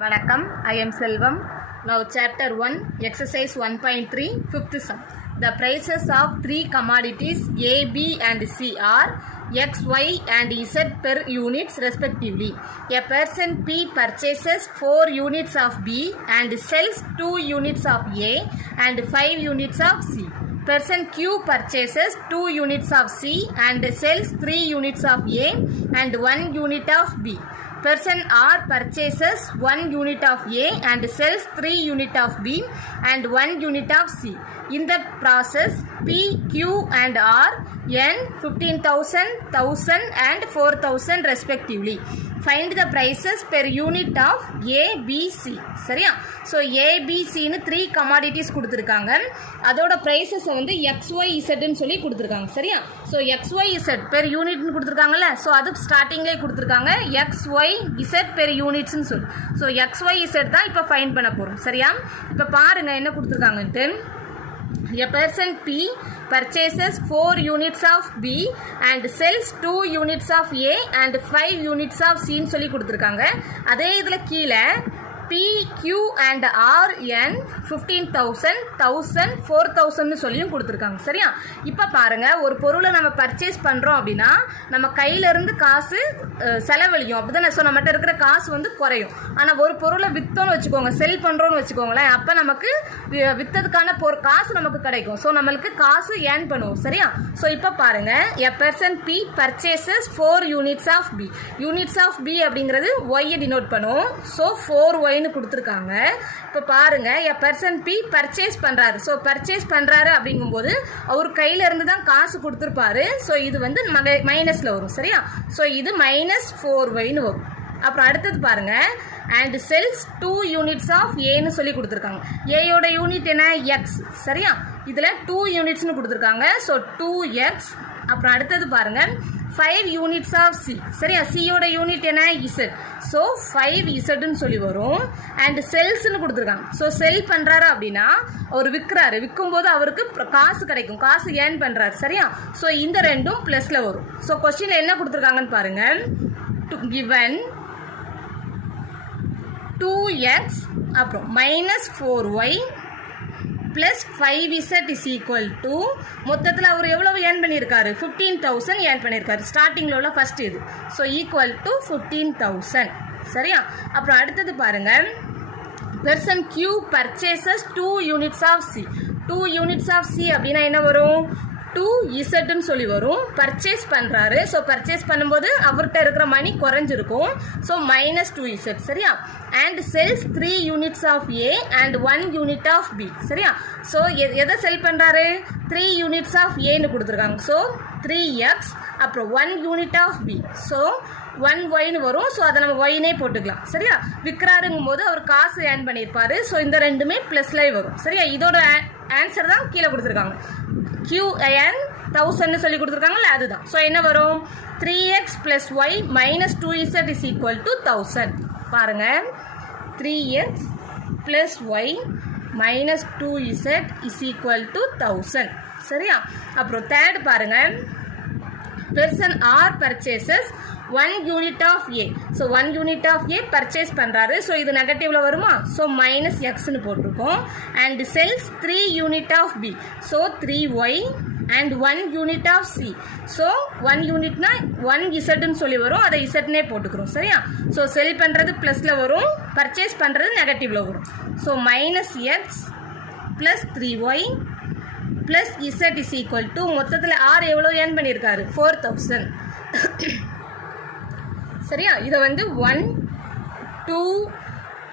Vanakkam, I am Selvam. Now chapter 1, exercise 1.3, fifth sum. The prices of three commodities A, B and C are X, Y and Z per units respectively. A person P purchases 4 units of B and sells 2 units of A and 5 units of C. Person Q purchases 2 units of C and sells 3 units of A and 1 unit of B. Person R purchases 1 unit of A and sells 3 unit of B and 1 unit of C. In the process, P, Q and R earn 15,000, 1,000 and 4,000 respectively. Find the prices per unit of A, B, C. சரியா? So A, B, C னு 3 commodities கொடுத்திருக்காங்க. அதோட prices வந்து X, Y, Z னு சொல்லி கொடுத்திருக்காங்க. சரியா? So X, Y, Z per unit னு கொடுத்திருக்காங்கல்ல. So அது ஸ்டார்டிங்லேயே கொடுத்திருக்காங்க. X, Y, Z per units னு சொல்லி. So X, Y, Z தான் இப்போ ஃபைண்ட் பண்ண போகிறோம். சரியா? இப்போ பாருங்க என்ன கொடுத்திருக்காங்கன்ட்டு. A person P purchases 4 units of B and sells 2 units of A and 5 units of C ன்னு சொல்லி கொடுத்துருக்காங்க. அதே இதில் கீழே P, Q and R N 15,000, 1,000, 4,000 சொல்லியும் கொடுத்துருக்காங்க. சரியா? இப்போ பாருங்க, ஒரு பொருளை நம்ம பர்ச்சேஸ் பண்ணுறோம் அப்படின்னா நம்ம கையிலேருந்து காசு செலவழியும். அப்படி தான் ஸோ நம்மகிட்ட இருக்கிற காசு வந்து குறையும். ஆனால் ஒரு பொருளை விற்றோன்னு வச்சுக்கோங்க, செல் பண்ணுறோன்னு வச்சுக்கோங்களேன், அப்போ நமக்கு விற்றதுக்கான காசு நமக்கு கிடைக்கும். ஸோ நம்மளுக்கு காசு ஏர்ன் பண்ணுவோம். சரியா? ஸோ இப்போ பாருங்க, a person P purchases 4 units of B. Units of B அப்படிங்கிறது ஒய்யை டினோட் பண்ணுவோம். ஸோ 4Y கொடுத்துருக்காங்க. இப்போ பாருங்க, எ பர்சன் P பர்ச்சேஸ் பண்ணுறாரு. ஸோ பர்ச்சேஸ் பண்ணுறாரு அப்படிங்கும்போது அவர் கையில் இருந்து தான் காசு கொடுத்துருப்பாரு. ஸோ இது வந்து மைனஸில் வரும். சரியா? ஸோ இது -4Yன்னு வரும். அப்புறம் அடுத்தது பாருங்க, அண்ட் செல்ஸ் 2 யூனிட்ஸ் ஆஃப் ஏன்னு சொல்லி கொடுத்துருக்காங்க. ஏயோட யூனிட் என்ன? எக்ஸ். சரியா? இதில் 2 யூனிட்ஸ்னு கொடுத்துருக்காங்க. So 2x. அப்புறம் அடுத்தது பாருங்க, 5 யூனிட்ஸ் ஆஃப் சி. சரியா? சியோட யூனிட் என்ன? இசட். ஸோ 5Z சொல்லி வரும். அண்ட் செல்ஸ்ன்னு கொடுத்துருக்காங்க. ஸோ செல் பண்ணுறாரு அப்படின்னா அவர் விற்கிறாரு. விற்கும்போது அவருக்கு காசு கிடைக்கும், காசு ஏர்ன் பண்ணுறாரு. சரியா? ஸோ இந்த ரெண்டும் ப்ளஸில் வரும். ஸோ கொஸ்டினில் என்ன கொடுத்துருக்காங்கன்னு பாருங்க. given 2x அப்புறம் -4y plus 5Z is equal to மொத்தத்தில் அவர் எவ்வளவு ஏர்ன் பண்ணியிருக்காரு? 15,000 ஏர்ன் பண்ணியிருக்காரு. ஸ்டார்டிங்கில் உள்ள ஃபஸ்ட் இது. So equal to 15,000. சரியா? அப்புறம் அடுத்தது பாருங்கள், person Q purchases 2 units of C. 2 units of C அப்படின்னா என்ன வரும்? 2Zன்னு சொல்லி வரும். பர்ச்சேஸ் பண்ணுறாரு. ஸோ பர்ச்சேஸ் பண்ணும்போது அவர்கிட்ட இருக்கிற மணி குறைஞ்சிருக்கும். So -2Z. சரியா? And sells 3 units of A and 1 unit of B. சரியா? ஸோ எதை செல் பண்ணுறாரு? 3 யூனிட்ஸ் ஆஃப் Aன்னு கொடுத்துருக்காங்க. ஸோ 3x அப்புறம் 1 யூனிட் ஆஃப் B. ஸோ 1Yன்னு வரும். ஸோ அதை நம்ம ஒய்னே போட்டுக்கலாம். சரியா? விற்கிறாருங்கும் போது அவர் காசு ஏர்ன் பண்ணியிருப்பாரு. ஸோ இந்த ரெண்டுமே ப்ளஸ்லேயே வரும். சரியா? இதோட ஆன்சர் தான் கீழே கொடுத்துருக்காங்க. QN 1000 சொல்லி கொடுத்துருக்காங்கல்ல, அதுதான். ஸோ என்ன வரும்? 3x + y -2z is equal to 1000. பாருங்க, 3x + y -2z is equal to 1000. சரியா? அப்புறம் தேர்ட் பாருங்க, person R purchases 1 unit of A. So 1 unit of A purchase பண்ணுறாரு. ஸோ இது நெகட்டிவில் வருமா? ஸோ -xன்னு போட்டிருக்கோம். And sells 3 unit of B. So 3y and 1 unit of C. So 1 யூனிட்னா 1Zன்னு சொல்லி வரும். அதை இசட்னே போட்டுக்கிறோம். சரியா? ஸோ செல் பண்ணுறது ப்ளஸில் வரும், பர்ச்சேஸ் பண்ணுறது நெகட்டிவில் வரும். So -x + 3y plus Z is equal to மொத்தத்தில் ஆர் எவ்வளோ ஏர்ன் பண்ணியிருக்காரு? 4,000. சரியா? இதை வந்து 1, 2,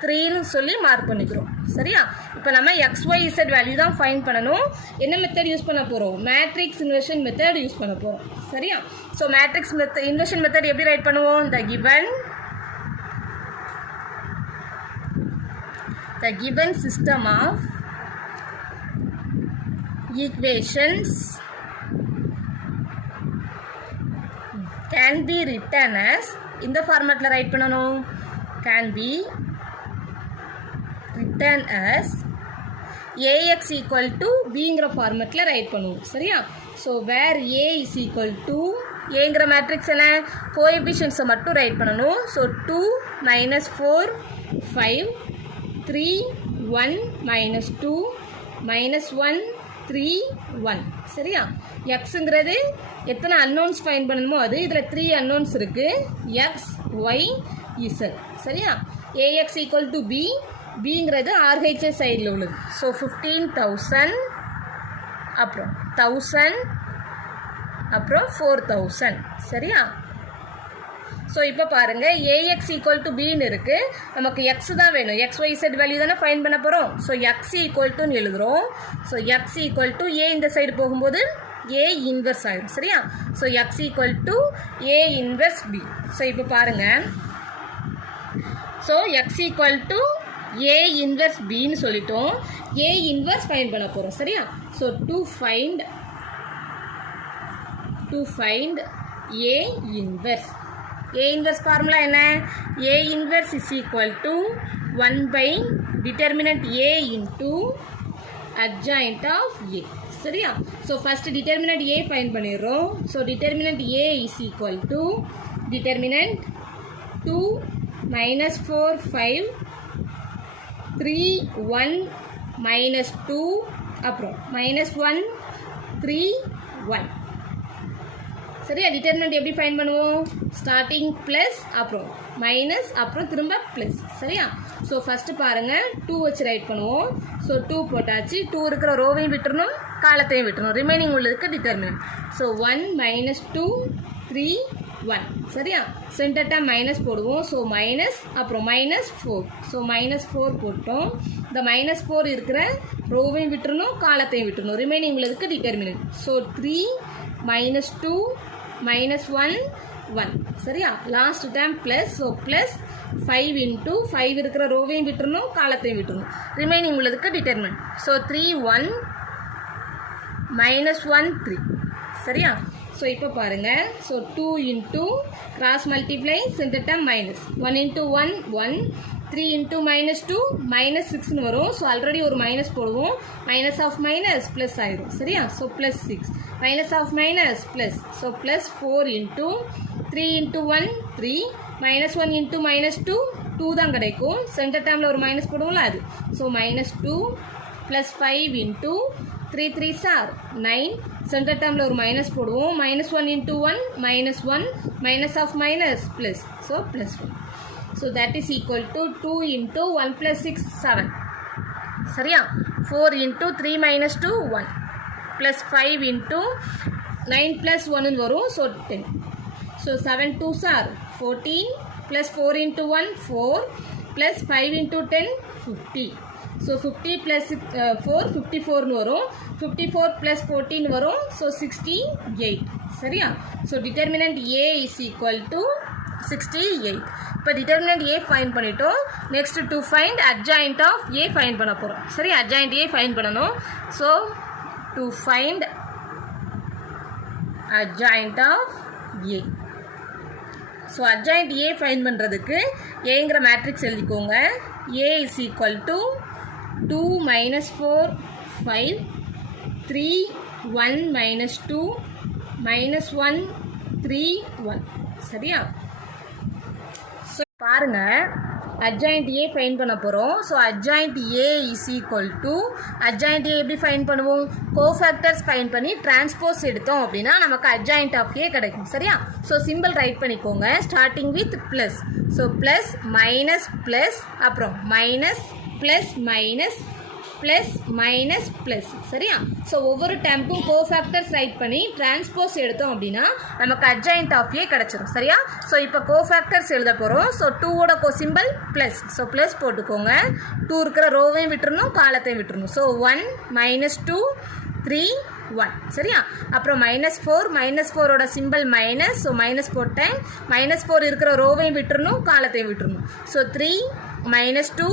3ன்னு சொல்லி மார்க் பண்ணிக்கிறோம். சரியா? இப்போ நம்ம XYZ வேல்யூ தான் ஃபைண்ட் பண்ணணும். என்ன மெத்தட் யூஸ் பண்ண போகிறோம்? மேட்ரிக்ஸ் இன்வெர்ஷன் மெத்தட் யூஸ் பண்ண போகிறோம். சரியா? ஸோ மேட்ரிக்ஸ் இன்வெர்ஷன் மெத்தட் எப்படி ரைட் பண்ணுவோம்? the given system of equations can be written as இந்த ஃபார்மேட்டில் ரைட் பண்ணணும். can be written as ax equal to bங்கிற ஃபார்மேட்டில் ரைட் பண்ணுவோம். சரியா? So where a is equal to ஏங்கிற மேட்ரிக்ஸ் என்ன? கோஎஃபிஷியன்ஸை மட்டும் ரைட் பண்ணணும். ஸோ 2 - 4 5 3 1 minus 2 minus 1 3 1 சரியா. எக்ஸுங்கிறது எத்தனை அன்னோன்ஸ் ஃபைண்ட் பண்ணணுமோ அது இதில் 3 அன்னோன்ஸ் இருக்குது எக்ஸ் ஒய் இசட் சரியா. ஏஎக்ஸ் ஈக்குவல் டு பி, பிங்கிறது ஆர்ஹெச்எஸ் சைடில் உள்ளது. ஸோ 15,000 அப்புறம் 1000 அப்புறம் 4000 சரியா. ஸோ இப்போ பாருங்கள் ஏஎக்ஸ் ஈக்குவல் டு பின்னு இருக்குது, நமக்கு எக்ஸ் தான் வேணும், எக்ஸ் ஒய் இசட் வேல்யூ தானே ஃபைண்ட் பண்ண போகிறோம். ஸோ எக்ஸ் ஈக்குவல் டுன்னு எழுதுகிறோம். So X equal to A இந்த சைடு போகும்போது ஏ இன்வெர்ஸ் ஆகிடும் சரியா. So X equal to A inverse B. So இப்போ பாருங்கள், so X equal to A inverse பின்னு சொல்லிட்டோம், ஏ இன்வெர்ஸ் ஃபைண்ட் பண்ண போகிறோம் சரியா. So to find A inverse, A inverse formula என்ன, A inverse is equal to 1 by determinant A into adjoint of A சரியா. So first determinant A find பண்ணிடுறோம். So determinant A is equal to determinant 2 minus 4 5 3 1 minus 2 அப்புறம் minus 1 3 1 சரியா. Determinant எப்படி find பண்ணுவோம், starting plus அப்புறம் minus அப்புறம் திரும்ப plus சரியா. ஸோ ஃபஸ்ட்டு பாருங்கள் 2 வச்சு ரைட் பண்ணுவோம். ஸோ 2 போட்டாச்சு, 2 இருக்கிற ரோவையும் விட்டுறணும் காலத்தையும் விட்டுறணும், ரிமைனிங் உள்ளதுக்கு டிட்டர்மினன்ட். ஸோ 1 minus 2 3 1 சரியா. சென்டர் டேர்ம் மைனஸ் போடுவோம். ஸோ மைனஸ் அப்புறம் -4. ஸோ -4 போட்டோம். இந்த -4 இருக்கிற ரோவையும் விட்டுறணும் காலத்தையும் விட்டுறணும், ரிமைனிங் உள்ளதுக்கு டிட்டர்மினன்ட். ஸோ 3 minus 2 minus 1 1 சரியா. Last term plus. So plus 5 into 5 இருக்கிற ரோவையும் விட்டுறணும் காலத்தையும் விட்டுறணும், ரிமைனிங் உள்ளதுக்கு டிட்டர்மினன்ட். ஸோ 3 1 minus 1 3 சரியா. ஸோ இப்போ பாருங்கள், so 2 into cross multiply centre term minus 1 into 1 1 3 into -2 -6ன்னு வரும். ஸோ ஆல்ரெடி ஒரு மைனஸ் போடுவோம், மைனஸ் ஆஃப் மைனஸ் ப்ளஸ் ஆயிரும் சரியா. So plus 6 minus of minus plus. So plus 4 into 3 into 1 3 -1 into -2 2 தான் கிடைக்கும், சென்டர் டேர்மில் ஒரு மைனஸ் போடுவோம்ல அது. So -2 plus 5 into 3 3s are 9, center டேர்மில் ஒரு மைனஸ் போடுவோம், -1 into 1 -1 minus of minus plus. So plus 1. So that is equal to 2 into 1 + 6 7 சரியா. 4 இன்ட்டு 3 - 2 1 ப்ளஸ் 5 இன்ட்டு 9 + 1 வரும். So 10. So 7 2s are 14 plus 4 into 1 4 plus 5 into 10 50. So 50 + 4 54ன்னு வரும், 54 + 14 வரும். So 68 சரியா. So determinant A is equal to 68. இப்போ determinant A find பண்ணிட்டோம். Next to find adjoint of A find பண்ண போகிறோம் சரி. adjoint ஏ ஃபைண்ட் பண்ணணும். So to find adjoint of A, so adjoint A find பண்ணுறதுக்கு ஏங்கிற மேட்ரிக்ஸ் எழுதிக்கோங்க. ஏ இஸ் ஈக்குவல் டு 2 - 4 5 3 1 - 2 -1 3 1 சரியா. ஸோ பாருங்கள் adjoint ஏ ஃபைண்ட் பண்ண போகிறோம். So adjoint A is equal to adjoint ஏ எப்படி ஃபைண்ட் பண்ணுவோம், கோஃபேக்டர்ஸ் ஃபைண்ட் பண்ணி டிரான்ஸ்போஸ் எடுத்தோம் அப்படின்னா நமக்கு adjoint ஆஃப் ஏ கிடைக்கும் சரியா. ஸோ சிம்பிள் ரைட் பண்ணிக்கோங்க, starting with plus. So plus minus plus அப்புறம் minus plus minus plus minus plus சரியா. ஸோ ஒவ்வொரு டேர்முக்கும் கோஃபேக்டர்ஸ் ரைட் பண்ணி டிரான்ஸ்போஸ் எடுத்தோம் அப்படின்னா நமக்கு adjoint ஆஃப் ஏ கிடச்சிரும் சரியா. ஸோ இப்போ கோஃபேக்டர்ஸ் எழுத போகிறோம். ஸோ 2ஓட சிம்பிள் ப்ளஸ். ஸோ ப்ளஸ் போட்டுக்கோங்க, 2 இருக்கிற ரோவையும் விட்டுறணும் காலத்தையும் விட்டுறணும். ஸோ 1 - 2 3 1 சரியா. அப்புறம் -4 -4ஓட சிம்பிள் மைனஸ். ஸோ மைனஸ் போட்டேன், -4 இருக்கிற ரோவையும் விட்டுறணும் காலத்தையும் விட்டுறணும். ஸோ 3 -2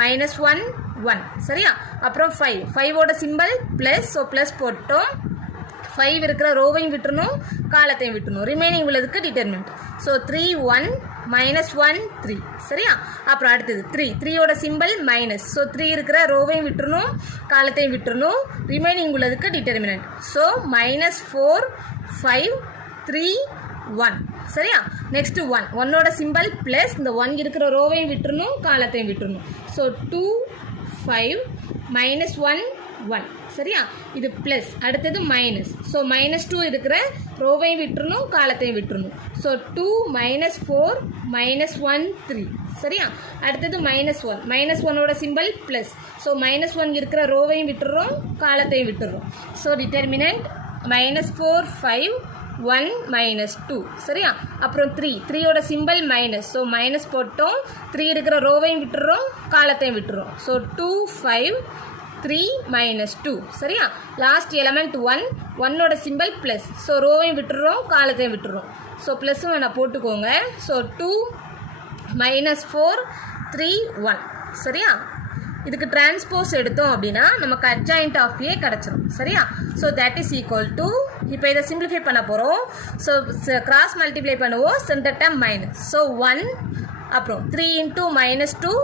-1 1 சரியா. அப்புறம் 5ஓட சிம்பிள் ப்ளஸ். ஸோ ப்ளஸ் போட்டோம், 5 இருக்கிற ரோவையும் விட்டுறணும் காலத்தையும் விட்டுறணும், ரிமைனிங் உள்ளதுக்கு டிட்டர்மினன்ட். ஸோ 3 1 -1 3 சரியா. அப்புறம் அடுத்தது 3ஓட சிம்பிள் மைனஸ். ஸோ 3 இருக்கிற ரோவையும் விட்டுறணும் காலத்தையும் விட்டுறணும், ரிமைனிங் உள்ளதுக்கு டிட்டர்மினன்ட். ஸோ -4 5 3 1 சரியா. நெக்ஸ்ட்டு 1ஓட சிம்பிள் ப்ளஸ் இந்த 1 இருக்கிற ரோவையும் விட்டுறணும் காலத்தையும் விட்டுறணும். ஸோ 2 5 -1 1 சரியா. இது ப்ளஸ், அடுத்தது மைனஸ். ஸோ -2 இருக்கிற ரோவையும் விட்டுறணும் காலத்தையும் விட்டுறணும். ஸோ 2 -4 -1 3 சரியா. அடுத்தது -1 -1ஓட சிம்பிள் ப்ளஸ். ஸோ -1 இருக்கிற ரோவையும் விட்டுறோம் காலத்தையும் விட்டுறோம். ஸோ டிட்டர்மினன்ட் -4 5 1 -2 சரியா. அப்புறம் 3ஓட சிம்பிள் மைனஸ். ஸோ மைனஸ் போட்டோம், 3 இருக்கிற ரோவையும் விட்டுறோம் காலத்தையும் விட்டுறோம். ஸோ 2 5 3 -2 சரியா. லாஸ்ட் எலமெண்ட் 1ஓட சிம்பிள் ப்ளஸ். ஸோ ரோவையும் விட்டுறோம் காலத்தையும் விட்டுறோம். ஸோ ப்ளஸ்ஸும் நான் போட்டுக்கோங்க. ஸோ 2 -4 3 1 சரியா. இதுக்கு டிரான்ஸ்போஸ் எடுத்தோம் அப்படின்னா நமக்கு அட்ஜாயிண்ட் ஆஃப் ஏ கிடச்சிரும் சரியா. So that is equal to, இப்போ இதை சிம்பிளிஃபை பண்ண போகிறோம். ஸோ கிராஸ் மல்டிப்ளை பண்ணுவோம், சென்டர் டேர்ம் மைனஸ். ஸோ 1 அப்புறம் 3 × -2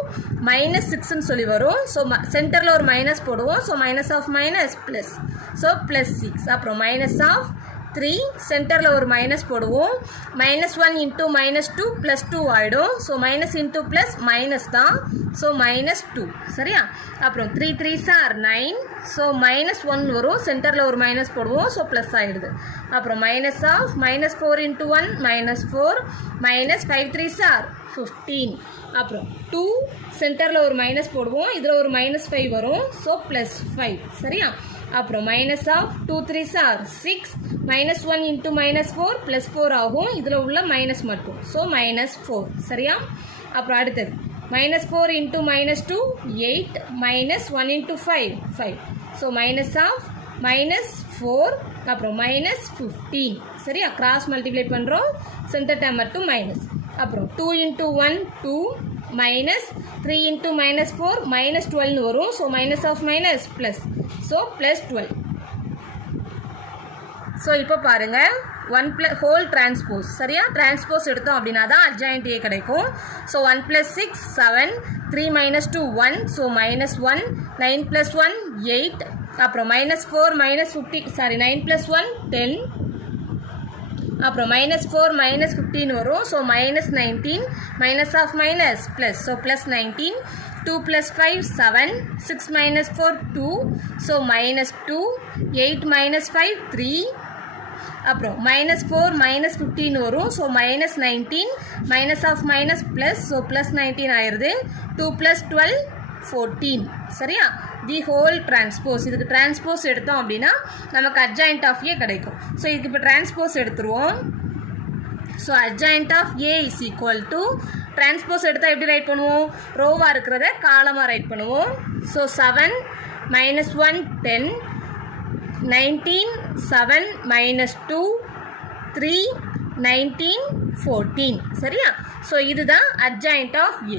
-6ன்னு சொல்லி வரும். ஸோ சென்டரில் ஒரு மைனஸ் போடுவோம். So minus of minus plus. So +6 அப்புறம் மைனஸ் ஆஃப் 3 சென்டரில் ஒரு மைனஸ் போடுவோம். -1 × -2 +2 ஆகிடும். So minus into plus minus தான். ஸோ -2 சரியா. அப்புறம் 3 3s are 9. ஸோ -1 வரும், சென்டரில் ஒரு மைனஸ் போடுவோம். ஸோ ப்ளஸ் ஆகிடுது. அப்புறம் மைனஸ் ஆஃப் -4 × 1 -4 -5 3s are 15. அப்புறம் 2 சென்டரில் ஒரு மைனஸ் போடுவோம், இதில் ஒரு -5 வரும். ஸோ +5 சரியா. அப்புறம் மைனஸ் ஆஃப் 2 3s are 6 -1 × -4 +4 ஆகும், இதில் உள்ள மைனஸ் மட்டும். ஸோ -4 சரியா. அப்புறம் அடுத்தது -4 × -2 8 -1 × 5 5. ஸோ மைனஸ் ஆஃப் -4 அப்புறம் -15 சரியா. கிராஸ் மல்டிப்ளை பண்ணுறோம், சென்டர் டேர்ம் மட்டும் மைனஸ். அப்புறம் 2 × 1 2 -3 × -4 -12 வரும். So minus of minus plus. So +12. So இப்போ பாருங்கள் 1 ஹோல் டிரான்ஸ்போஸ் சரியா. டிரான்ஸ்போஸ் எடுத்தோம் அப்படின்னா தான் அட்ஜாயிண்ட் ஏ கிடைக்கும். ஸோ 1 + 6 7 3 -2 1. ஸோ -1 9 + 1 8 அப்புறம் -4 -15 9 + 1 10 அப்புறம் -4 -15 வரும். So -19 minus of minus plus. So +19 2 + 5 7 6 -4 2. So -2 8 -5 3 அப்புறம் -4 -15 வரும். So -19 minus of minus plus. So +19 ஆயிடுது. 2 + 12 14 சரியா. The whole transpose. இதுக்கு டிரான்ஸ்போஸ் எடுத்தோம் அப்படின்னா நமக்கு அட்ஜாயிண்ட் ஆஃப் ஏ கிடைக்கும். ஸோ இதுக்கு இப்போ டிரான்ஸ்போஸ் எடுத்துருவோம். So adjoint of A is equal to, transpose எடுத்தால் எப்படி ரைட் பண்ணுவோம், ரோவாக இருக்கிறத காலமாக ரைட் பண்ணுவோம். ஸோ 7 -1 10 19 7 -2 3 19 14 சரியா. ஸோ இதுதான் அட்ஜாயிண்ட் ஆஃப் ஏ.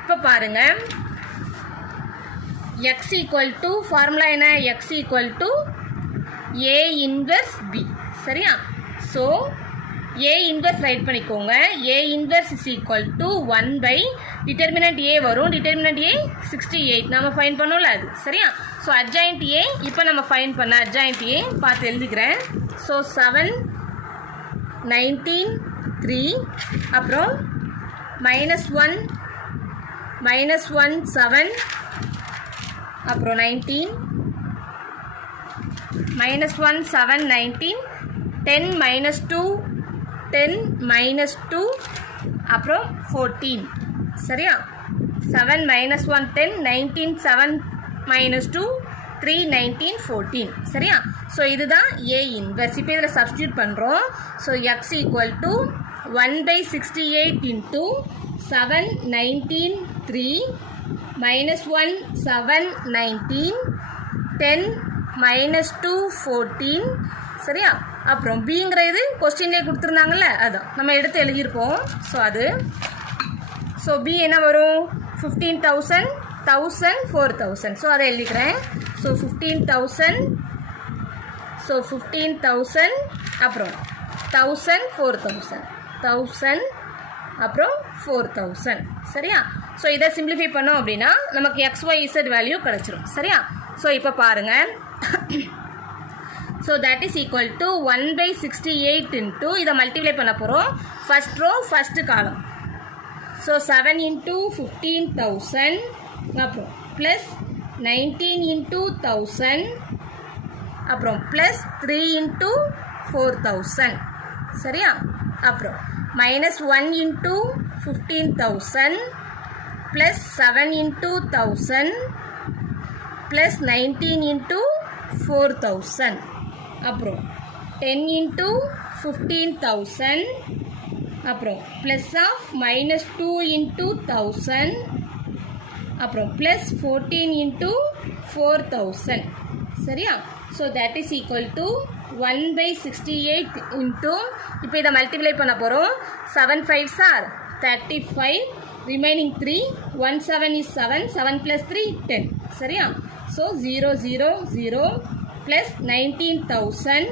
இப்போ பாருங்கள், x = ஃபார்முலா என்ன, x = A இன்வெர்ஸ் B சரியா. ஸோ A இன்வெர்ஸ் ரைட் பண்ணிக்கோங்க. A inverse is equal to 1 determinant A வரும். டிட்டர்மினன்ட் A 68 நம்ம ஃபைன் பண்ணோம்ல அது சரியா. ஸோ அட்ஜாயிண்ட் A இப்போ நம்ம ஃபைன் பண்ண அட்ஜாயிண்ட் A பார்த்து எழுதிக்கிறேன். ஸோ 7 19 3 அப்புறம் -1 7 அப்புறம் 19 -1 7 19 10 -2 10 -2 அப்புறம் 14 சரியா. 7 -1 10 19 7 -2 3 19 14 சரியா. ஸோ இதுதான் A இன்வெர்ஸ். இப்போ இதில் சப்ஸ்டியூட் பண்ணுறோம். ஸோ x = 1/68 × 7 19 3 -1 7 19 10 -2 14 சரியா. அப்புறம் பிங்கிறது கொஸ்டின்லேயே கொடுத்துருந்தாங்கல்ல, அதான் நம்ம எடுத்து எழுதியிருப்போம். ஸோ அது ஸோ பி என்ன வரும், 15,000 1000 4000. ஸோ அதை எழுதிக்கிறேன். ஸோ 15,000 ஸோ 15,000 அப்புறம் 1000 4000 1000 அப்புறம் 4000 சரியா. ஸோ இதை சிம்பிளிஃபை பண்ணோம் அப்படின்னா நமக்கு XYZ வேல்யூ கிடச்சிரும் சரியா. ஸோ இப்போ பாருங்கள், so that is equal to 1/68 into இதை மல்டிப்ளை பண்ண போகிறோம் ஃபஸ்ட் ரோ ஃபஸ்ட்டு காலம். ஸோ 7 இன்ட்டு 15,000 அப்புறம் ப்ளஸ் 19 இன்ட்டு 1000 அப்புறம் ப்ளஸ் 3 இன்ட்டு 4000 சரியா. அப்புறம் -1 into 15,000 plus 7 into 1000 plus 19 into 4000 அப்புறம் 10 இன்ட்டு 15,000 அப்புறம் ப்ளஸ் ஆஃப் -2 இன்ட்டு 1000 அப்புறம் ப்ளஸ் 14 இன்ட்டு 4000 சரியா. So that is equal to 1/68 into இப்போ இதை மல்டிப்ளை பண்ண போகிறோம். 7 5s are 35 remaining 3 1 7 is 7 7 plus 3 10 சரியா. So 0 0 0 plus 19,000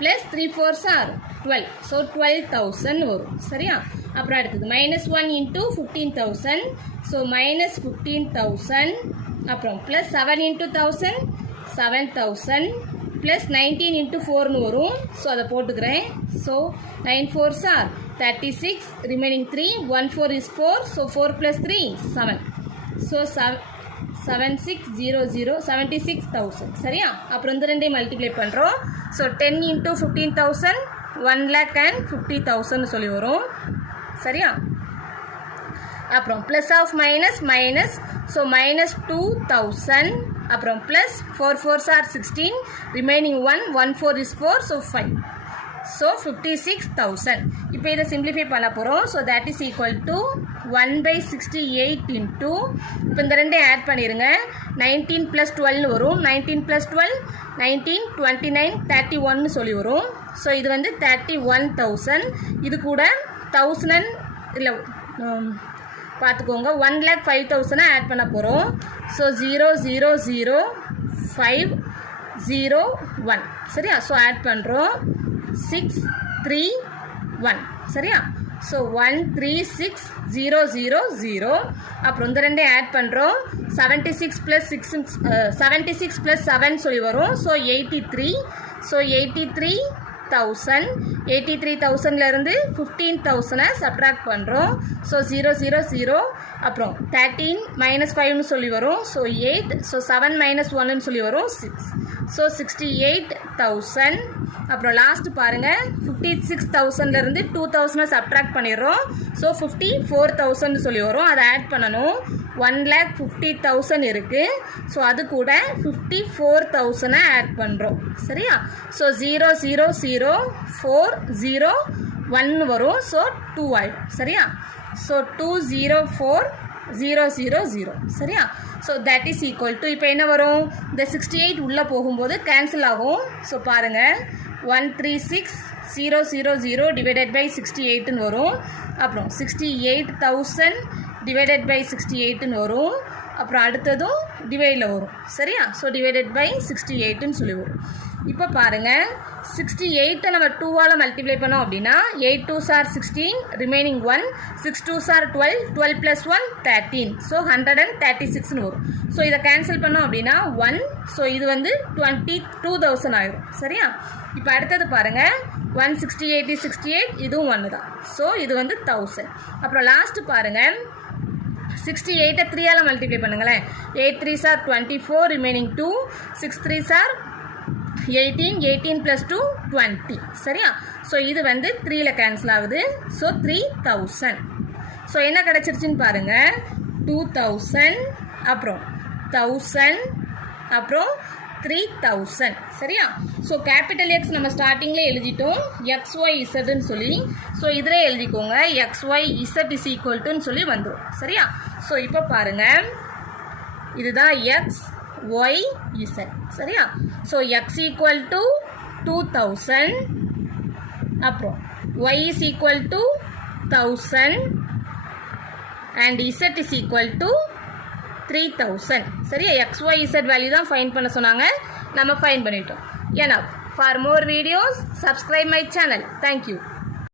plus 3 4s are 12 so 12,000 வரும் சரியா. அப்புறம் அடுத்தது -1 இன்ட்டு 15,000 ஸோ -15,000 அப்புறம் ப்ளஸ் 7 இன்ட்டு 1000 7,000 ப்ளஸ் 19 இன்ட்டு 4னு வரும். ஸோ அதை போட்டுக்கிறேன். So 9 4s are 36 remaining 3 1 4 is 4 so 4 plus 3 7 so 7600 76,000 சரியா. அப்புறம் இந்த ரெண்டையும் மல்டிப்ளை பண்ணுறோம். ஸோ 10 இன்ட்டு 15,000 1,50,000 சொல்லி வரும் சரியா. அப்புறம் ப்ளஸ் ஆஃப் மைனஸ் ஸோ -2,000 அப்புறம் plus 4 4s are 16 remaining 1 1 4 is 4 so 5 so 56,000. இப்போ இதை சிம்பிளிஃபை பண்ண போகிறோம். So that is equal to 1/68 into இப்போ இந்த ரெண்டே ஆட் பண்ணிடுங்க 19 + 12 வரும். 19 + 12 19 29 31 சொல்லி வரும். ஸோ இது வந்து 31,000 இது கூட 1000 இல்லை பார்த்துக்கோங்க 1,05,000 ஆட் பண்ண போகிறோம். ஸோ 0 0 0 5 0 1 சரியா. ஸோ ஆட் பண்ணுறோம் 6 3 1 சரியா. ஸோ 136,000 அப்புறம் இந்த ரெண்டே ஆட் பண்ணுறோம் 76 + 7 சொல்லி வரும். ஸோ 83 ஸோ 83,000 15,000 சப்ட்ராக்ட் பண்ணுறோம். ஸோ 0 0 0 அப்புறம் 13 -5னு சொல்லி வரும். ஸோ 8 ஸோ 7 - 1னு சொல்லி வரும் 6 ஸோ 68,000 அப்புறம் லாஸ்ட் பாருங்கள் 56,000 2,000 சப்ட்ராக்ட் பண்ணிடுறோம். ஸோ 54,000 சொல்லி வரும். அதை ஆட் பண்ணணும் 1,50,000 இருக்குது. ஸோ அது கூட 54,000 ஆட் பண்ணுறோம் சரியா. ஸோ 0 0 0 4 0 1 வரும். ஸோ 2 ஆகிடும் சரியா. ஸோ 204,000 சரியா. So that is equal to இப்போ என்ன வரும் இந்த 68 உள்ளே போகும்போது கேன்சல் ஆகும். ஸோ பாருங்கள் 136,000 டிவைடட் பை 68ன்னு வரும். அப்புறம் 68,000 டிவைடட் பை 68ன்னு வரும். அப்புறம் அடுத்ததும் டிவைடில் வரும் சரியா. ஸோ டிவைடட் பை 68ன்னு சொல்லி வரும். இப்போ பாருங்கள் 68 நம்ம 2ஆல் மல்டிப்ளை பண்ணோம் அப்படின்னா 8 2s are 16 remaining 1 6 2s are 12 12 + 1 13 so 136ன்னு வரும். ஸோ இதை கேன்சல் பண்ணோம் அப்படின்னா 1 ஸோ இது வந்து 22,000 ஆயிரும் சரியா. இப்போ அடுத்தது பாருங்கள் 168 is 68 இதுவும் 1 தான். ஸோ இது வந்து 1000. அப்புறம் லாஸ்ட்டு பாருங்கள் 68 3ஆல் மல்டிப்ளை பண்ணுங்களேன் 8 3s are 24 remaining 2 6 3s are 18 18 + 2 20 சரியா. ஸோ இது வந்து 3ல் கேன்சல் ஆகுது. ஸோ 3,000. ஸோ என்ன கிடச்சிருச்சுன்னு பாருங்கள் 2,000 அப்புறம் 1,000 அப்புறம் 3,000 சரியா. ஸோ கேபிட்டல் எக்ஸ் நம்ம ஸ்டார்டிங்கில் எழுதிட்டோம் XYZன்னு சொல்லி. ஸோ இதில் எழுதிக்கோங்க XYZ is equal to சொல்லி வந்துடும் சரியா. ஸோ இப்போ பாருங்கள் இதுதான் XYZ சரியா. ஸோ X equal to 2,000 அப்புறம் Y is equal to 1,000 and Z is equal to 3,000 சரியா. XYZ வேல்யூ தான் ஃபைண்ட் பண்ண சொன்னாங்க, நம்ம ஃபைண்ட் பண்ணிட்டோம். ஏன்னா for more videos subscribe my channel. Thank you.